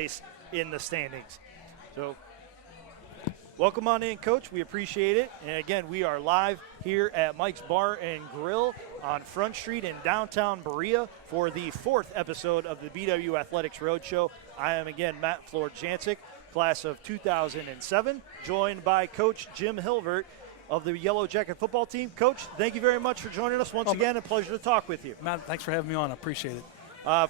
place in the standings. So welcome on in, Coach. We appreciate it. And, again, we are live here at Mike's Bar and Grill on Front Street in downtown Berea for the 4th episode of the BW Athletics Roadshow. I am, again, Matt Florjancic, class of 2007, joined by Coach Jim Hilvert of the Yellow Jacket football team. Coach, thank you very much for joining us once again. A pleasure to talk with you. Matt, thanks for having me on. I appreciate it.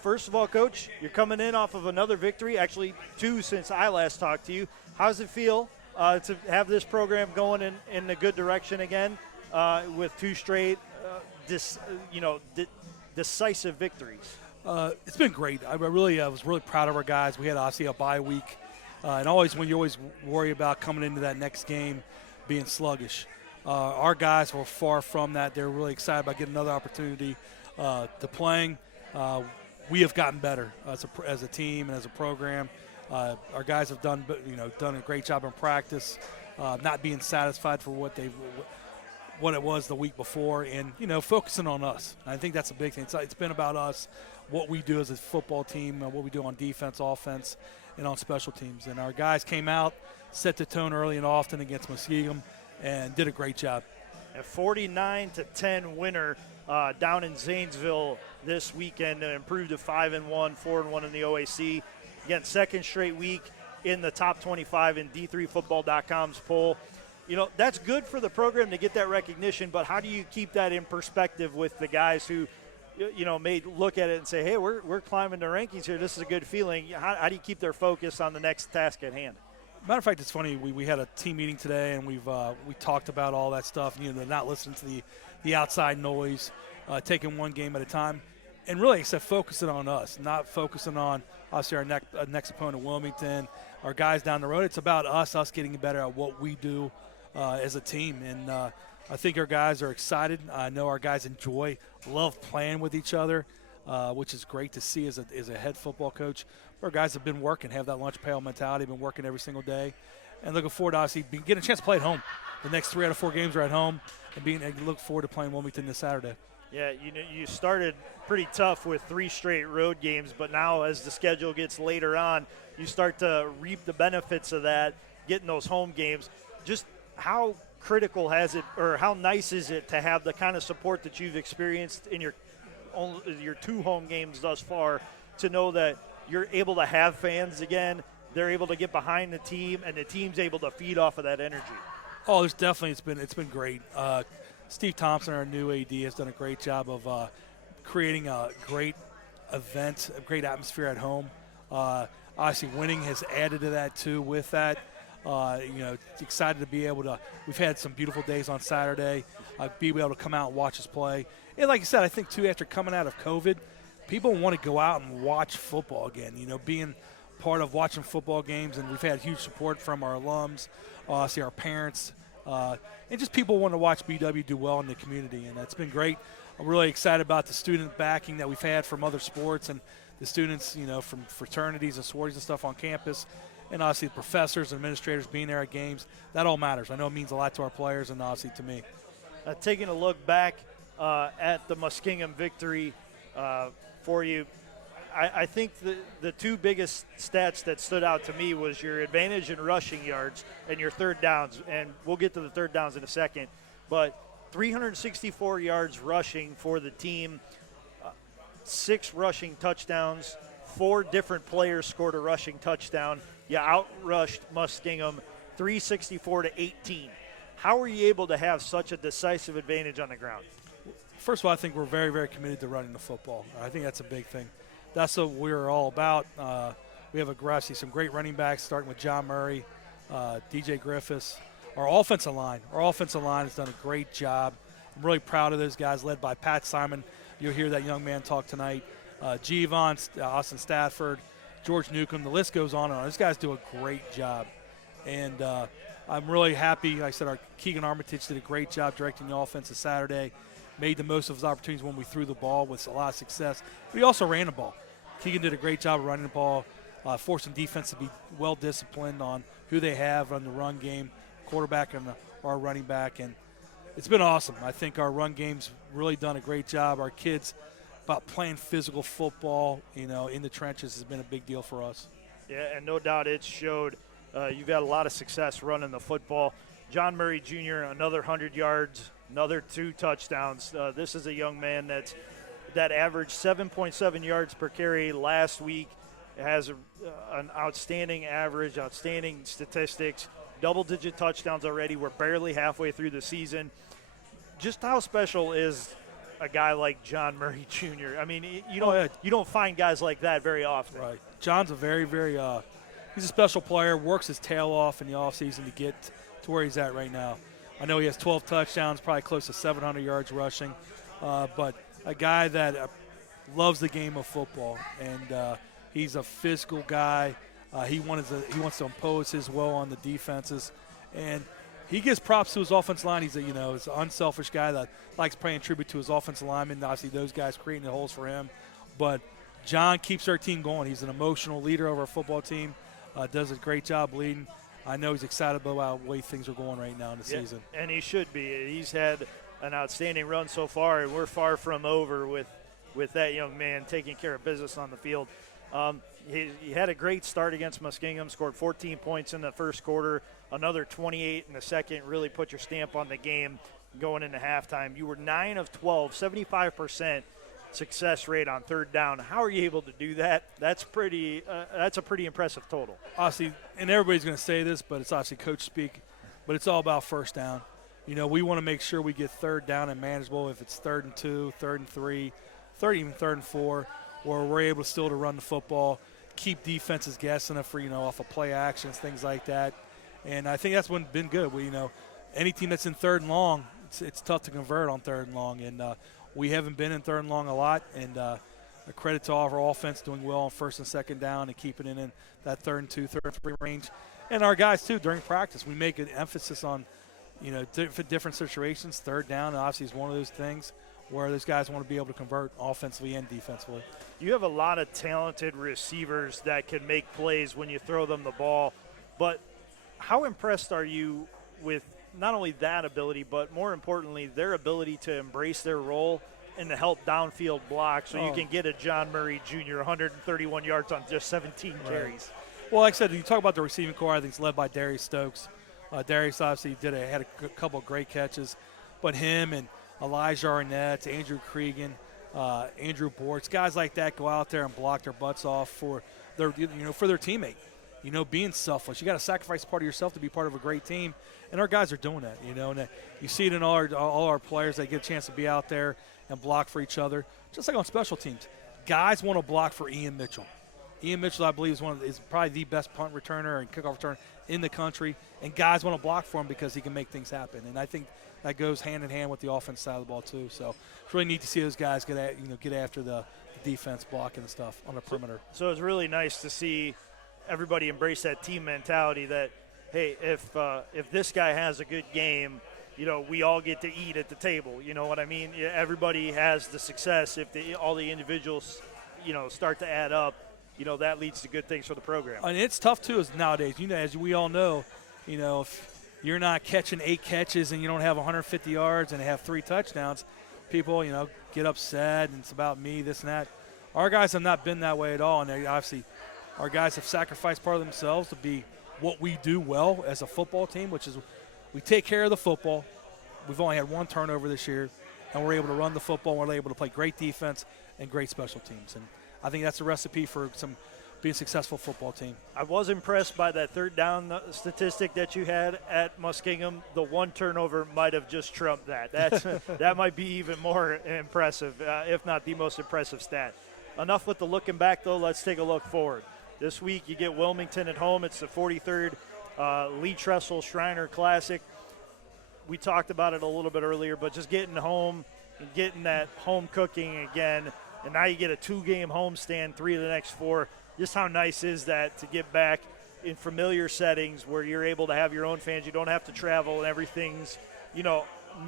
First of all, Coach, you're coming in off of another victory, actually 2 since I last talked to you. How does it feel to have this program going in a good direction again with 2 straight decisive victories? It's been great. I was really proud of our guys. We had obviously a bye week, and when you always worry about coming into that next game being sluggish. Our guys were far from that. They're really excited about getting another opportunity to playing. We have gotten better as a team and as a program. Our guys have done a great job in practice, not being satisfied for what it was the week before, and focusing on us. I think that's a big thing. It's been about us, what we do as a football team, what we do on defense, offense, and on special teams. And our guys came out, set the tone early and often against Muskegon, and did a great job. A 49-10 winner down in Zanesville this weekend, improved to 5-1, 4-1 in the OAC. Again, second straight week in the top 25 in D3Football.com's poll. That's good for the program to get that recognition, but how do you keep that in perspective with the guys who, may look at it and say, hey, we're climbing the rankings here. This is a good feeling. How do you keep their focus on the next task at hand? Matter of fact, it's funny. We had a team meeting today, and we talked about all that stuff. Not listening to the outside noise, taking one game at a time, and really, except focusing on us, not focusing on obviously our next opponent, Wilmington, our guys down the road. It's about us getting better at what we do as a team, and I think our guys are excited. I know our guys love playing with each other, which is great to see as a head football coach. Our guys have been working, have that lunch pail mentality, been working every single day, and looking forward to obviously getting a chance to play at home. The next 3 out of 4 games are at home, and look forward to playing Wilmington this Saturday. Yeah, you started pretty tough with 3 straight road games, but now as the schedule gets later on, you start to reap the benefits of that, getting those home games. Just how critical has it, or how nice is it to have the kind of support that you've experienced in your 2 home games thus far, to know that you're able to have fans again, they're able to get behind the team, and the team's able to feed off of that energy? Oh, it's been great. Steve Thompson, our new AD, has done a great job of creating a great event, a great atmosphere at home. Obviously, winning has added to that too. With that, excited to be able to. We've had some beautiful days on Saturday. Be able to come out and watch us play. And like I said, I think too, after coming out of COVID, people want to go out and watch football again. Being part of watching football games, and we've had huge support from our alums, obviously our parents. And just people want to watch BW do well in the community, and that's been great. I'm really excited about the student backing that we've had from other sports, and the students, from fraternities and sororities and stuff on campus, and obviously the professors and administrators being there at games. That all matters. I know it means a lot to our players and obviously to me. Taking a look back at the Muskingum victory for you, I think the 2 biggest stats that stood out to me was your advantage in rushing yards and your third downs, and we'll get to the third downs in a second. But 364 yards rushing for the team, 6 rushing touchdowns, 4 different players scored a rushing touchdown. You outrushed Muskingum 364 to 18. How were you able to have such a decisive advantage on the ground? First of all, I think we're very, very committed to running the football. I think that's a big thing. That's what we're all about. We have some great running backs, starting with John Murray, DJ Griffiths. Our offensive line has done a great job. I'm really proud of those guys, led by Pat Simon. You'll hear that young man talk tonight. Givon, Austin Stafford, George Newcomb. The list goes on and on. These guys do a great job. And I'm really happy. Like I said, our Keegan Armitage did a great job directing the offense this Saturday. Made the most of his opportunities when we threw the ball with a lot of success. But he also ran the ball. Keegan did a great job of running the ball, forcing defense to be well-disciplined on who they have on the run game, quarterback and our running back. And it's been awesome. I think our run game's really done a great job. Our kids about playing physical football, in the trenches has been a big deal for us. Yeah, and no doubt it showed. You've had a lot of success running the football. John Murray Jr., another 100 yards, another 2 touchdowns. This is a young man that averaged 7.7 yards per carry last week. Has an outstanding average, outstanding statistics, double-digit touchdowns already. We're barely halfway through the season. Just how special is a guy like John Murray Jr.? I mean, you don't find guys like that very often. Right. John's a very, very he's a special player, works his tail off in the offseason to get to where he's at right now. I know he has 12 touchdowns, probably close to 700 yards rushing, but a guy that loves the game of football, and he's a physical guy. He wants to impose his will on the defenses, and he gives props to his offensive line. He's he's an unselfish guy that likes paying tribute to his offensive linemen. Obviously, those guys creating the holes for him. But John keeps our team going. He's an emotional leader of our football team. Does a great job leading. I know he's excited about the way things are going right now in the season. And he should be. He's had an outstanding run so far, and we're far from over with that young man taking care of business on the field. He had a great start against Muskingum, scored 14 points in the first quarter, another 28 in the second, really put your stamp on the game going into halftime. You were 9 of 12, 75% success rate on third down. How are you able to do that? That's a pretty impressive total. Obviously, and everybody's going to say this, but it's obviously coach speak, but it's all about first down. We want to make sure we get third down and manageable. If it's 3rd and 2, 3rd and 3, even 3rd and 4, where we're able still to run the football, keep defenses guessing it for, off of play actions, things like that. And I think that's been good. Any team that's in 3rd and long, it's tough to convert on 3rd and long. And we haven't been in 3rd and long a lot. And a credit to all of our offense doing well on 1st and 2nd down and keeping it in that 3rd and 2, 3rd and 3 range. And our guys, too, during practice, we make an emphasis on, different situations. 3rd down, obviously, is one of those things where those guys want to be able to convert offensively and defensively. You have a lot of talented receivers that can make plays when you throw them the ball, but how impressed are you with not only that ability, but more importantly, their ability to embrace their role and to help downfield block so you can get a John Murray Jr. 131 yards on just 17 carries? Well, like I said, you talk about the receiving core, I think it's led by Darius Stokes. Darius obviously had a couple of great catches, but him and Elijah Arnett, Andrew Cregan, Andrew Bortz, guys like that go out there and block their butts off for their teammate. Being selfless. You got to sacrifice part of yourself to be part of a great team, and our guys are doing that. And you see it in all our players that get a chance to be out there and block for each other, just like on special teams. Guys want to block for Ian Mitchell. Ian Mitchell, I believe, is probably the best punt returner and kickoff returner in the country, and guys want to block for him because he can make things happen. And I think that goes hand in hand with the offense side of the ball too. So it's really neat to see those guys get after the defense blocking and stuff on the perimeter. So it's really nice to see everybody embrace that team mentality that, hey, if this guy has a good game, we all get to eat at the table. You know what I mean? Everybody has the success if all the individuals, start to add up. That leads to good things for the program. And it's tough too nowadays. As we all know, if you're not catching 8 catches and you don't have 150 yards and have 3 touchdowns, people, get upset and it's about me, this and that. Our guys have not been that way at all, and obviously our guys have sacrificed part of themselves to be what we do well as a football team, which is we take care of the football. We've only had 1 turnover this year, and we're able to run the football. We're able to play great defense and great special teams. And I think that's a recipe for being a successful football team. I was impressed by that 3rd down statistic that you had at Muskingum. The 1 turnover might have just trumped that. That might be even more impressive, if not the most impressive stat. Enough with the looking back, though. Let's take a look forward. This week you get Wilmington at home. It's the 43rd Lee Tressel Shriner Classic. We talked about it a little bit earlier, but just getting home and getting that home cooking again, and now you get a 2-game homestand, 3 of the next 4. Just how nice is that to get back in familiar settings where you're able to have your own fans. You don't have to travel, and everything's,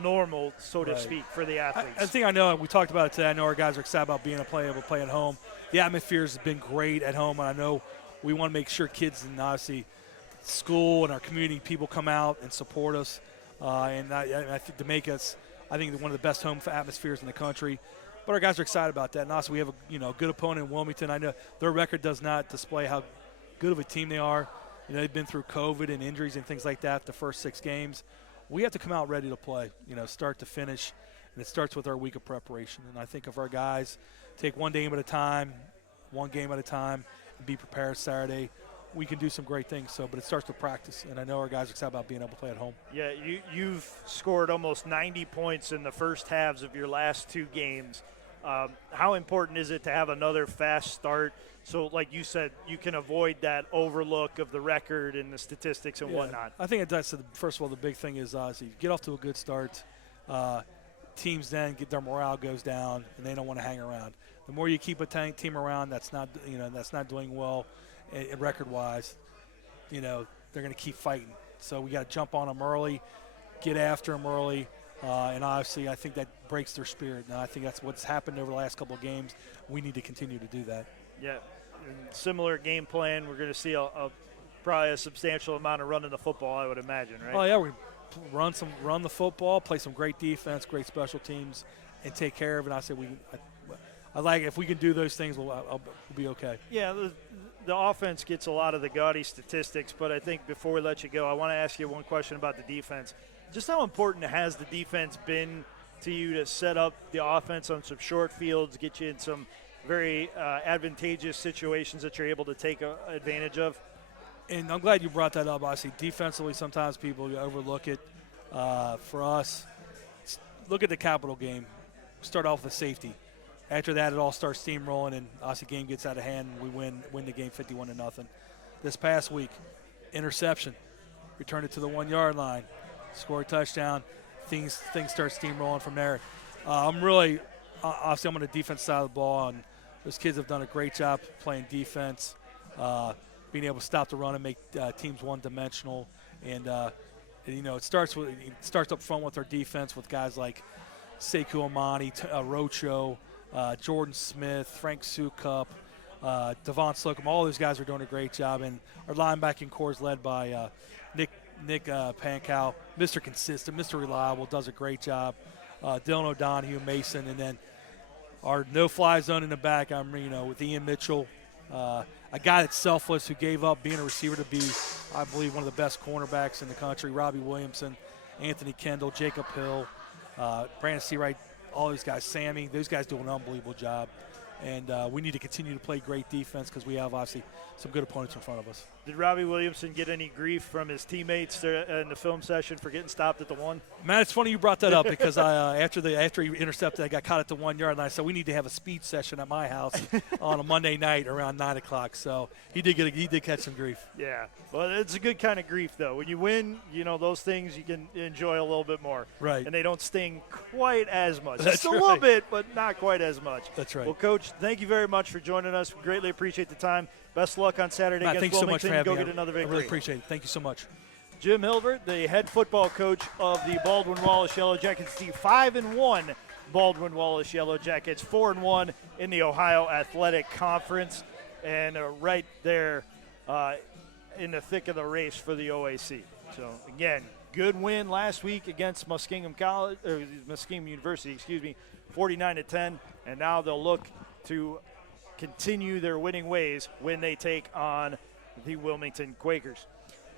normal, so to speak, for the athletes. I think I know. We talked about it today. I know our guys are excited about being able to play at home. The atmosphere has been great at home, and I know we want to make sure kids and obviously school and our community people come out and support us. And I think to make us, I think, one of the best home atmospheres in the country. But our guys are excited about that. And also we have a good opponent in Wilmington. I know their record does not display how good of a team they are. They've been through COVID and injuries and things like that the first 6 games. We have to come out ready to play, start to finish, and it starts with our week of preparation. And I think if our guys take one game at a time, and be prepared Saturday, we can do some great things. But it starts with practice, and I know our guys are excited about being able to play at home. Yeah, you've scored almost 90 points in the first halves of your last 2 games. How important is it to have another fast start? So, like you said, you can avoid that overlook of the record and the statistics and whatnot. I think that's first of all, the big thing is get off to a good start. Teams then get their morale goes down, and they don't want to hang around. The more you keep a team around that's not doing well record-wise, they're going to keep fighting. So we got to jump on them early, get after them early. And obviously, I think that breaks their spirit. And I think that's what's happened over the last couple of games. We need to continue to do that. Yeah, similar game plan. We're going to see probably a substantial amount of running the football, I would imagine, right? Oh yeah, we run the football, play some great defense, great special teams, and take care of it. And I said I like if we can do those things, we'll be okay. Yeah, the offense gets a lot of the gaudy statistics, but I think before we let you go, I want to ask you one question about the defense. Just how important has the defense been to you to set up the offense on some short fields, get you in some very advantageous situations that you're able to take advantage of? And I'm glad you brought that up. Obviously, defensively, sometimes people overlook it. For us, look at the Capital game. Start off with safety. After that, it all starts steamrolling, and obviously, game gets out of hand, and we win the game 51-0. This past week, interception, returned it to the 1-yard line, score a touchdown. Things start steamrolling from there. Obviously, I'm on the defense side of the ball, and those kids have done a great job playing defense, being able to stop the run and make teams one-dimensional. And it starts up front with our defense with guys like Sekou Amani, Roadshow, Jordan Smith, Frank Sukup, Devon Slocum. All those guys are doing a great job, and our linebacking core is led by Nick Pankow, Mr. Consistent, Mr. Reliable, does a great job. Dylan O'Donohue, Mason, and then our no-fly zone in the back. With Ian Mitchell, a guy that's selfless who gave up being a receiver to be, I believe, one of the best cornerbacks in the country. Robbie Williamson, Anthony Kendall, Jacob Hill, Brandon Seawright, all those guys. Sammy, those guys do an unbelievable job. And we need to continue to play great defense because we have, obviously, some good opponents in front of us. Did Robbie Williamson get any grief from his teammates in the film session for getting stopped at the 1? Matt, it's funny you brought that up because after he intercepted, I got caught at the 1 yard, and I said we need to have a speech session at my house on a Monday night around 9 o'clock. So he did catch some grief. Yeah, well, it's a good kind of grief though. When you win, those things you can enjoy a little bit more. Right. And they don't sting quite as much. That's Just a little bit, but not quite as much. That's right. Well, Coach, thank you very much for joining us. We greatly appreciate the time. Best of luck on Saturday Matt, against thanks so much Wilmington. for having Go me. get another victory. I really appreciate it. Thank you so much. Jim Hilvert, the head football coach of the Baldwin-Wallace Yellow Jackets, the 5-1 Baldwin-Wallace Yellow Jackets, 4-1 in the Ohio Athletic Conference, and right there in the thick of the race for the OAC. So again, good win last week against Muskingum University, 49-10, and now they'll look to continue their winning ways when they take on the Wilmington Quakers.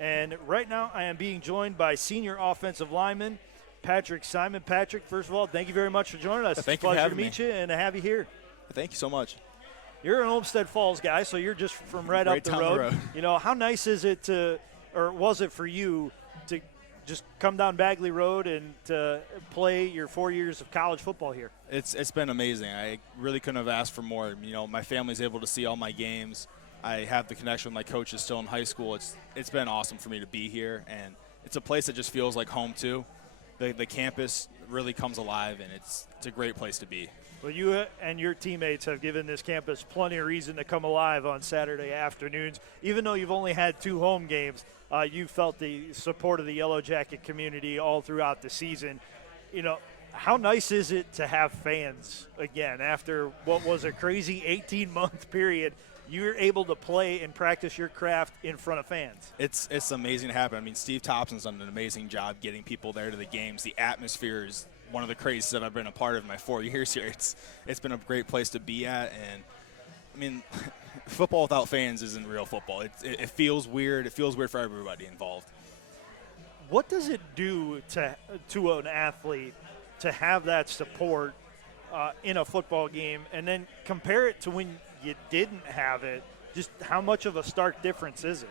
And right now I am being joined by senior offensive lineman Patrick Simon. Patrick, first of all, thank you very much for joining us. Thank it's a pleasure to me. meet you and to have you here. Thank you so much. You're an Olmsted Falls guy, so you're just from right up the road. How nice is it was it for you to just come down Bagley Road and to play your 4 years of college football here? It's been amazing. I really couldn't have asked for more. My family's able to see all my games. I have the connection with my coaches still in high school. It's been awesome for me to be here, and it's a place that just feels like home too. The campus really comes alive, and it's a great place to be. Well, you and your teammates have given this campus plenty of reason to come alive on Saturday afternoons. Even though you've only had 2 home games, you felt the support of the Yellow Jacket community all throughout the season. How nice is it to have fans again after what was a crazy 18-month period? You're able to play and practice your craft in front of fans. It's amazing to happen. I mean, Steve Thompson's done an amazing job getting people there to the games. The atmosphere is one of the craziest that I've been a part of in my 4 years here. It's been a great place to be at, and I mean, football without fans isn't real football. It feels weird. It feels weird for everybody involved. What does it do to an athlete to have that support in a football game, and then compare it to when you didn't have it? Just how much of a stark difference is it?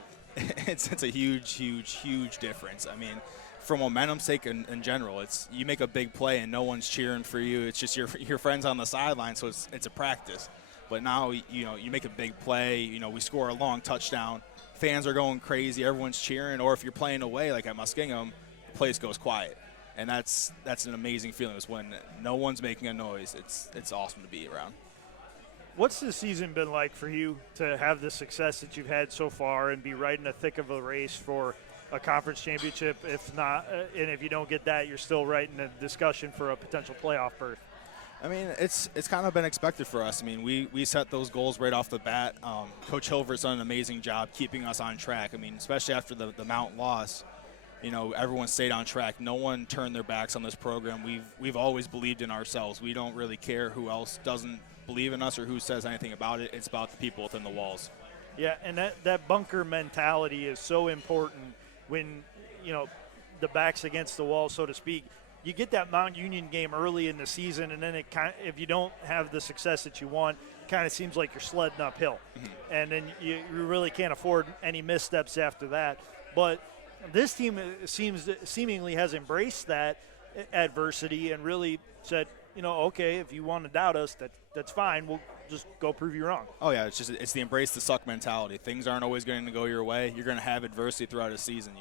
It's a huge difference. I mean, for momentum's sake in general, it's you make a big play and no one's cheering for you. It's just your friends on the sideline, so it's a practice. But now, you make a big play. We score a long touchdown. Fans are going crazy. Everyone's cheering. Or if you're playing away, like at Muskingum, the place goes quiet. And that's an amazing feeling. It's when no one's making a noise. It's awesome to be around. What's the season been like for you to have the success that you've had so far and be right in the thick of a race for a conference championship? If not, and if you don't get that, you're still right in the discussion for a potential playoff berth. I mean, it's kind of been expected for us. I mean, we set those goals right off the bat. Coach Hilvert's done an amazing job keeping us on track. I mean, especially after the Mount loss, everyone stayed on track. No one turned their backs on this program. We've always believed in ourselves. We don't really care who else doesn't believe in us or who says anything about it. It's about the people within the walls. Yeah, and that bunker mentality is so important when, the back's against the wall, so to speak. You get that Mount Union game early in the season, and then if you don't have the success that you want, it kind of seems like you're sledding uphill. Mm-hmm. And then you really can't afford any missteps after that. But this team seemingly has embraced that adversity and really said, okay, if you want to doubt us, that's fine. We'll just go prove you wrong. Oh, yeah, it's the embrace the suck mentality. Things aren't always going to go your way. You're going to have adversity throughout a season,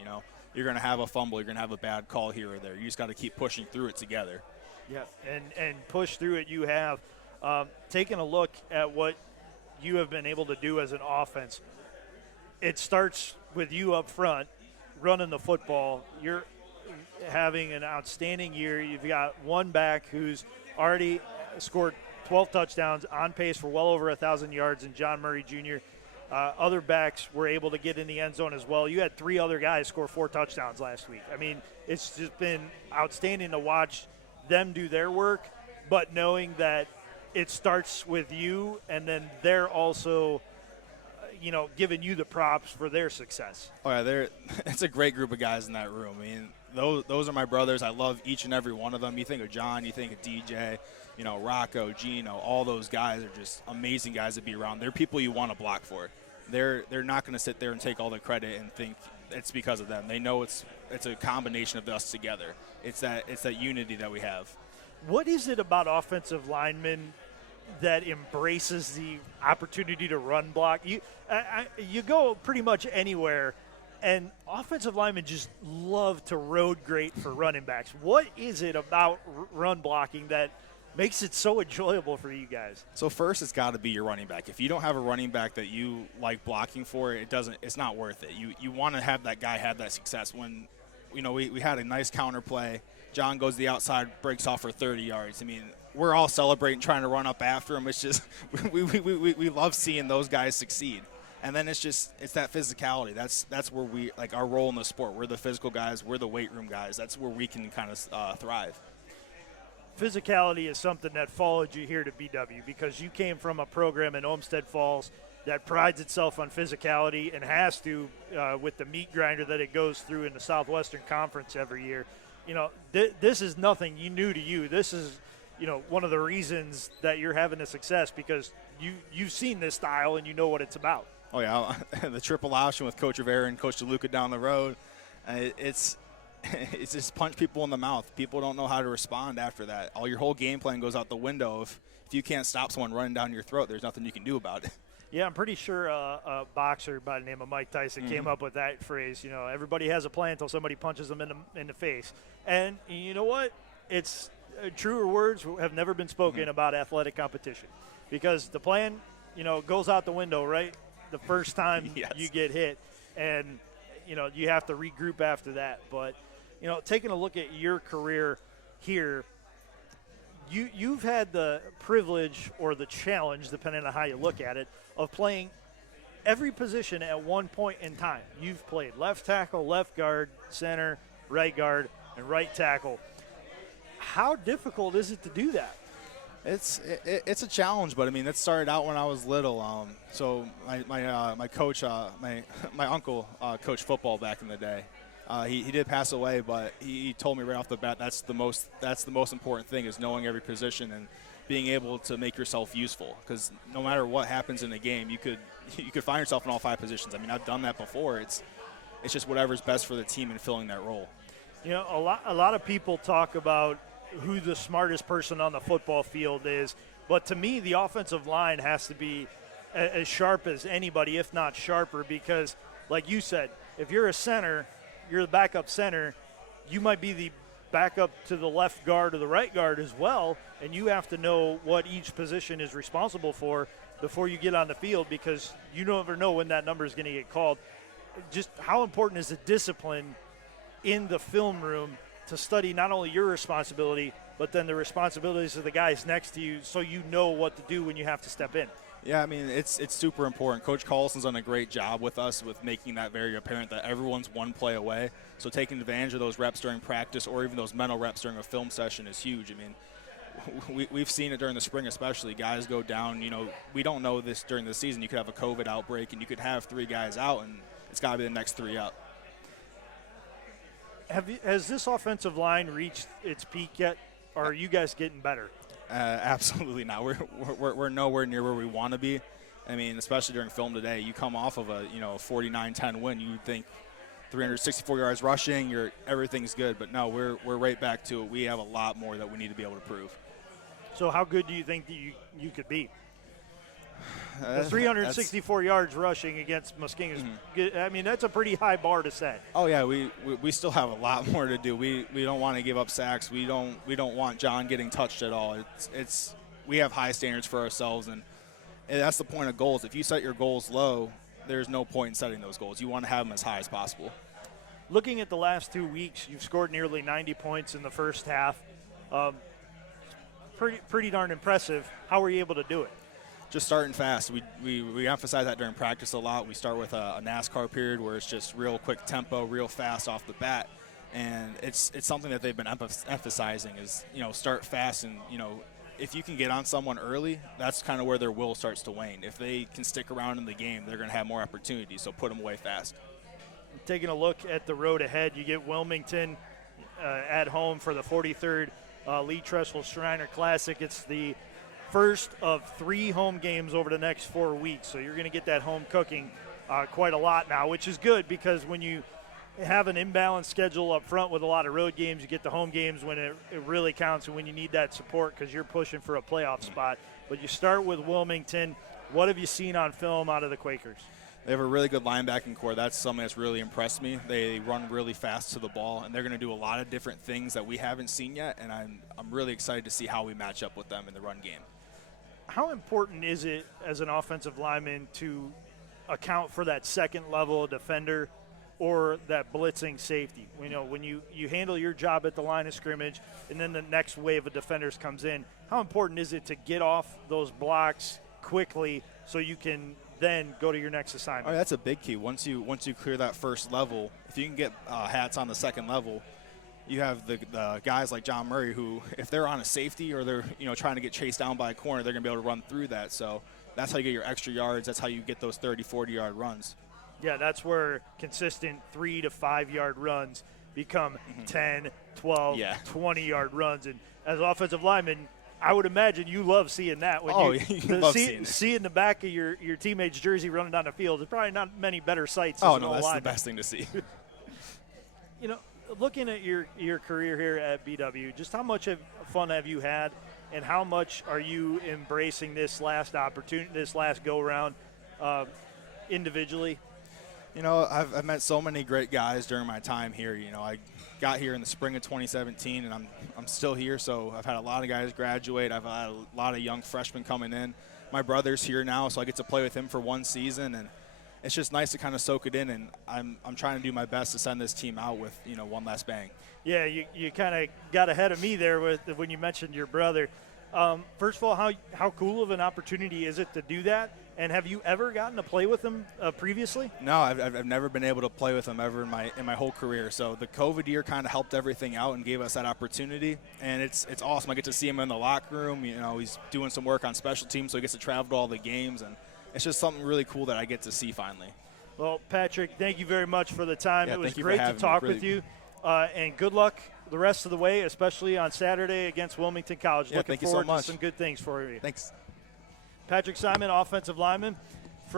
You're going to have a fumble. You're going to have a bad call here or there. You just got to keep pushing through it together. Yeah, and push through it. You have taken a look at what you have been able to do as an offense. It starts with you up front, running the football. You're having an outstanding year. You've got one back who's already scored 12 touchdowns, on pace for well over 1,000 yards, and John Murray Jr. Other backs were able to get in the end zone as well. You had 3 other guys score 4 touchdowns last week. I mean, it's just been outstanding to watch them do their work, but knowing that it starts with you, and then they're also, giving you the props for their success. Oh, yeah, it's a great group of guys in that room. I mean, those are my brothers. I love each and every one of them. You think of John, you think of DJ, Rocco, Gino, all those guys are just amazing guys to be around. They're people you want to block for. They're not going to sit there and take all the credit and think it's because of them. They know it's a combination of us together. It's that unity that we have. What is it about offensive linemen that embraces the opportunity to run block? You go pretty much anywhere, and offensive linemen just love to road grade for running backs. What is it about run blocking that makes it so enjoyable for you guys? So first, it's got to be your running back. If you don't have a running back that you like blocking for, it's not worth it. You want to have that guy have that success. When we had a nice counter play, John goes to the outside, breaks off for 30 yards. I mean, we're all celebrating, trying to run up after him. It's just we love seeing those guys succeed. And then it's that physicality. That's where we like our role in the sport. We're the physical guys. We're the weight room guys. That's where we can kind of thrive. Physicality is something that followed you here to BW because you came from a program in Olmsted Falls that prides itself on physicality and has to with the meat grinder that it goes through in the Southwestern Conference every year. This is nothing new to you. This is, one of the reasons that you're having the success because you've seen this style and you know what it's about. Oh, yeah. The triple option with Coach Rivera and Coach DeLuca down the road, it's just punch people in the mouth. People don't know how to respond after that. Your whole game plan goes out the window. If you can't stop someone running down your throat, there's nothing you can do about it. Yeah, I'm pretty sure a boxer by the name of Mike Tyson came up with that phrase. Everybody has a plan until somebody punches them in the face. And you know what? It's truer words have never been spoken about athletic competition because the plan, goes out the window, right? The first time you get hit. And, you have to regroup after that. But, taking a look at your career here, you've had the privilege or the challenge, depending on how you look at it, of playing every position at one point in time. You've played left tackle, left guard, center, right guard, and right tackle. How difficult is it to do that? It's a challenge, but I mean, it started out when I was little. So my coach, my uncle coached football back in the day. He did pass away, but he told me right off the bat that's the most important thing is knowing every position and being able to make yourself useful. Because no matter what happens in a game, you could find yourself in all 5 positions. I mean, I've done that before. It's just whatever's best for the team in filling that role. You know, a lot of people talk about who the smartest person on the football field is, but to me, the offensive line has to be as sharp as anybody, if not sharper, because, like you said, if you're a center, you're the backup center, you might be the backup to the left guard or the right guard as well, and you have to know what each position is responsible for before you get on the field, because you never know when that number is going to get called. Just how important is the discipline in the film room to study not only your responsibility, but then the responsibilities of the guys next to you, so you know what to do when you have to step in. Yeah, I mean, it's super important. Coach Carlson's done a great job with us with making that very apparent that everyone's one play away. So taking advantage of those reps during practice or even those mental reps during a film session is huge. I mean, we've seen it during the spring especially. Guys go down, you know, we don't know this during the season. You could have a COVID outbreak and you could have 3 guys out, and it's got to be the next 3 up. Has this offensive line reached its peak yet, or are you guys getting better? Absolutely not. We're nowhere near where we want to be. I mean, especially during film today, you come off of a 49-10 win. You think 364 yards rushing, everything's good, but no, we're right back to it. We have a lot more that we need to be able to prove. So how good do you think that you could be? 364 yards rushing against Muskingum is good. I mean, that's a pretty high bar to set. Oh yeah, we still have a lot more to do. We don't want to give up sacks. We don't want John getting touched at all. We have high standards for ourselves, and that's the point of goals. If you set your goals low, there's no point in setting those goals. You want to have them as high as possible. Looking at the last 2 weeks, you've scored nearly 90 points in the first half. Pretty darn impressive. How were you able to do it? Just starting fast. We emphasize that during practice a lot. We start with a NASCAR period where it's just real quick tempo, real fast off the bat, and it's something that they've been emphasizing is start fast, and if you can get on someone early, that's kind of where their will starts to wane. If they can stick around in the game, they're going to have more opportunities. So put them away fast. Taking a look at the road ahead, you get Wilmington at home for the 43rd Lee Tressel Shriner Classic. It's the first of 3 home games over the next 4 weeks, so you're going to get that home cooking quite a lot now, which is good because when you have an imbalanced schedule up front with a lot of road games, you get the home games when it really counts and when you need that support because you're pushing for a playoff spot. But you start with Wilmington. What have you seen on film out of the Quakers? They have a really good linebacking core. That's something that's really impressed me. They run really fast to the ball, and they're going to do a lot of different things that we haven't seen yet, and I'm really excited to see how we match up with them in the run game. How important is it as an offensive lineman to account for that second level defender or that blitzing safety? When you handle your job at the line of scrimmage and then the next wave of defenders comes in, how important is it to get off those blocks quickly so you can then go to your next assignment? Oh, that's a big key. Once you clear that first level, if you can get hats on the second level, you have the guys like John Murray who, if they're on a safety or they're trying to get chased down by a corner, they're going to be able to run through that. So that's how you get your extra yards. That's how you get those 30, 40-yard runs. Yeah, that's where consistent 3 to 5 yard runs become 10, 12, 20-yard runs. And as an offensive lineman, I would imagine you love seeing that. When you love seeing it. Seeing the back of your teammate's jersey running down the field. There's probably not many better sights. Oh, no, that's the best thing to see. Looking at your career here at BW, just how much fun have you had, and how much are you embracing this last opportunity, this last go-around individually? I've met so many great guys during my time here. I got here in the spring of 2017, and I'm still here, so I've had a lot of guys graduate. I've had a lot of young freshmen coming in. My brother's here now, so I get to play with him for 1 season, and it's just nice to kind of soak it in, and I'm trying to do my best to send this team out with, one last bang. Yeah, you kind of got ahead of me there when you mentioned your brother. First of all, how cool of an opportunity is it to do that? And have you ever gotten to play with him previously? No, I've never been able to play with him ever in my whole career. So the COVID year kind of helped everything out and gave us that opportunity. And it's awesome. I get to see him in the locker room. You know, he's doing some work on special teams, so he gets to travel to all the games. And it's just something really cool that I get to see finally. Well, Patrick, thank you very much for the time. Yeah, it was thank you great for to having me. talk Really- with you. And good luck the rest of the way, especially on Saturday against Wilmington College. Yeah, Looking thank you so forward much. to some good things for you. Thanks. Patrick Simon, offensive lineman.